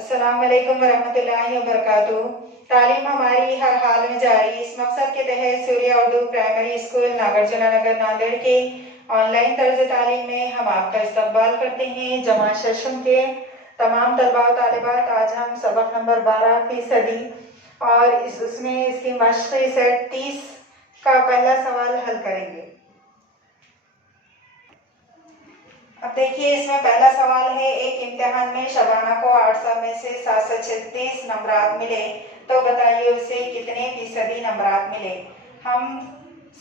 अस्सलाम वालेकुम वरहमतुल्लाहि वबरकातुहू। तालीम हमारी हर हाल में जारी। इस मकसद के तहत सूर्या उर्दू प्राइमरी स्कूल नागार्जुना नगर नांदेड़ के ऑनलाइन तर्ज तालीम में हम आपका इस्तकबाल करते हैं। जमात शशम के तमाम तलबा और तालिबात, आज हम सबक नंबर 12% और उसमें इसकी मश्क़ी सेट 30 का पहला सवाल हल करेंगे। अब देखिए, इसमें पहला सवाल है, एक इम्तिहान में शबाना को 800 में से 736 नंबरात मिले तो बताइए उसे कितने फीसदी नंबरात मिले। हम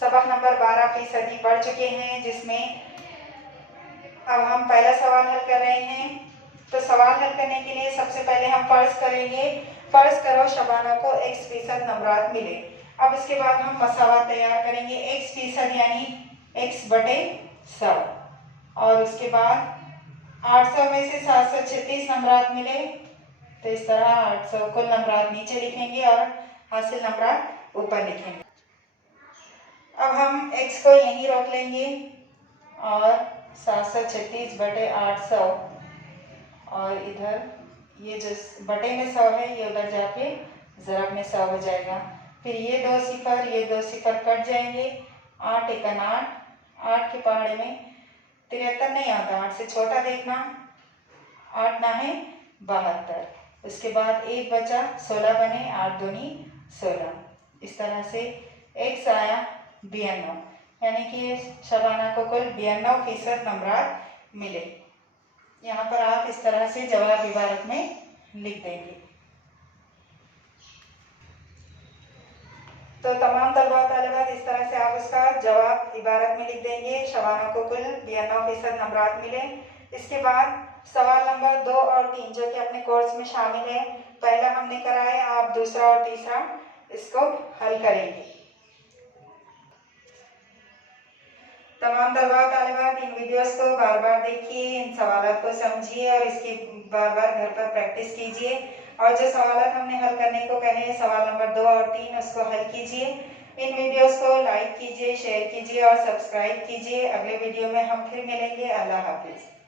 सबक नंबर 12% पढ़ चुके हैं, जिसमें अब हम पहला सवाल हल कर रहे हैं। तो सवाल हल करने के लिए सबसे पहले हम फर्ज करेंगे, फर्ज करो शबाना को x% नंबरात मिले। अब इसके बाद हम मसावत तैयार करेंगे, x% यानी x/100 और उसके बाद 800 में से 736 नंबरात मिले तो इस तरह 800 कुल नंबरात नीचे लिखेंगे और हासिल नंबरात ऊपर लिखेंगे। अब हम x को यहीं रोक लेंगे और 736/800 और इधर ये जो बटे में 100 है ये उधर जाके ज़रब में 100 हो जाएगा। फिर ये 2 सिफर कट जाएंगे। 8 × 8, 8 के पहाड़े में 73 नहीं आता, 8 से छोटा देखना, 8 ना है 72। उसके बाद 1 बचा, 16 बने, 8 दूनी 16। इस तरह से x आया 92, यानी कि शबाना को कुल 92% नंबरात मिले। यहाँ पर आप इस तरह से जवाब इबारत में लिख देंगे। तो तमाम तलबा तालिबात इस तरह से आप उसका जवाब इबारत में लिख देंगे। शबाना को कुल 92% नंबरात मिले। इसके बाद सवाल नंबर 2 और 3 जो कि अपने कोर्स में शामिल है, पहला हमने कराया, आप दूसरा और तीसरा इसको हल करेंगे। तमाम तलबा तालिबात इन वीडियोस को बार बार देखिए, इन सवालों को समझिए और इसकी बार बार घर पर प्रैक्टिस कीजिए। और जो सवाल हमने हल करने को कहे, सवाल नंबर 2 और 3, उसको हल कीजिए। इन वीडियोस को लाइक कीजिए, शेयर कीजिए और सब्सक्राइब कीजिए। अगले वीडियो में हम फिर मिलेंगे। अल्लाह हाफिज़।